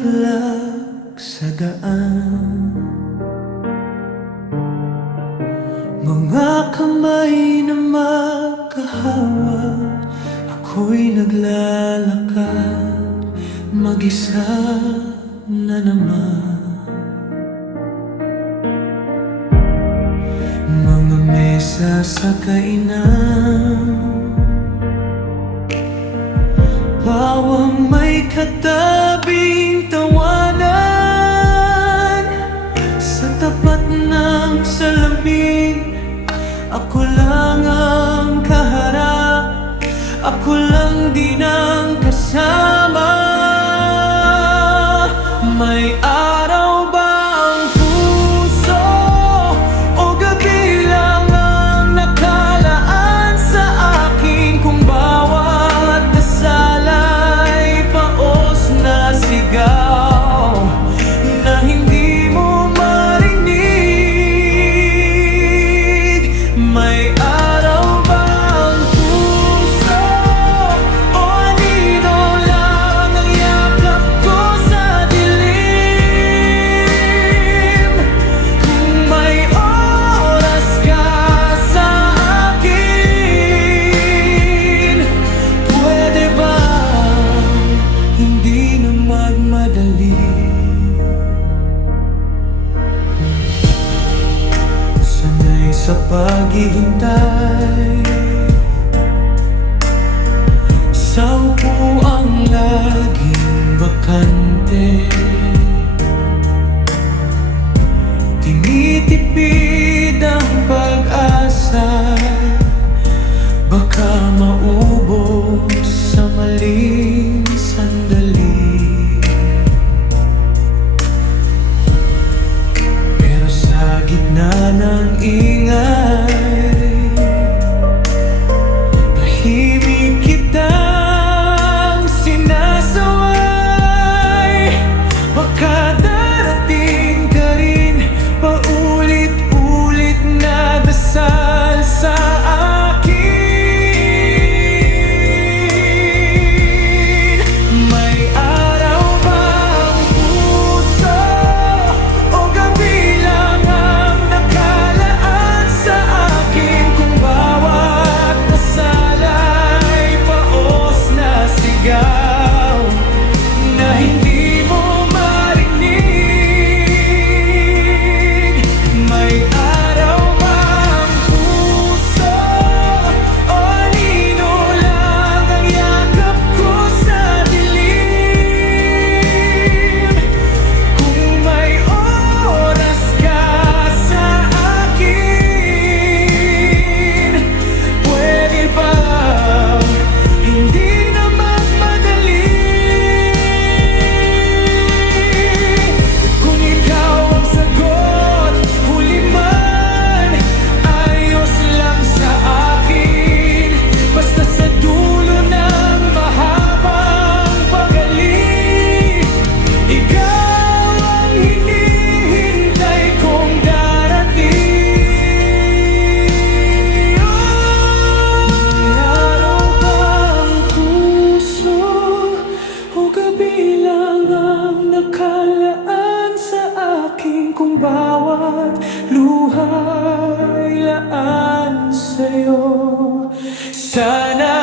bulaklak sa daan, mga kamay na magkahawak, ako'y naglalakad, mag-isa na naman. Mga mesa sa kainan, bawang may katabing tawanan. Sa tapat ng salamin, ako lang ang kaharap, ako lang din ang kasama. May araw ba ang puso o gabi lang ang nakalaan sa akin? Kung bawat dasal ay paos na sigaw na hindi mo marinig. May araw ba ang puso o anino lang ang yakap ko sa dilim? Kung may oras ka sa akin, pwede ba hindi na magmadali? Sanay sa paghihintay, sa upuang laging bakante, tinitipid ang pag-asa, baka maubos sa maling sandali. Pero sa gitna ng ingay, tahimik kitang sinasaway. Baka darating ka rin, paulit-ulit na dasal sa akin. May araw ba ang puso o gabi lang ang nakalaan sa akin? Kung bawat dasal ay paos na sigaw na hindi mo marinig. May araw ba ang puso o anino lang ang yakap ko sa dilim? Kung may oras ka sa akin, pwede ba hindi na magmadali? Kung ikaw ang sagot, huli man, ayos lang sa akin. Basta sa dulo ng mahabang pag-ali, ikaw ang hinihintay kong darating. May araw ba ang puso o gabi lang ang nakalaan sa akin? Kung bawat luha ay laan sa'yo, sana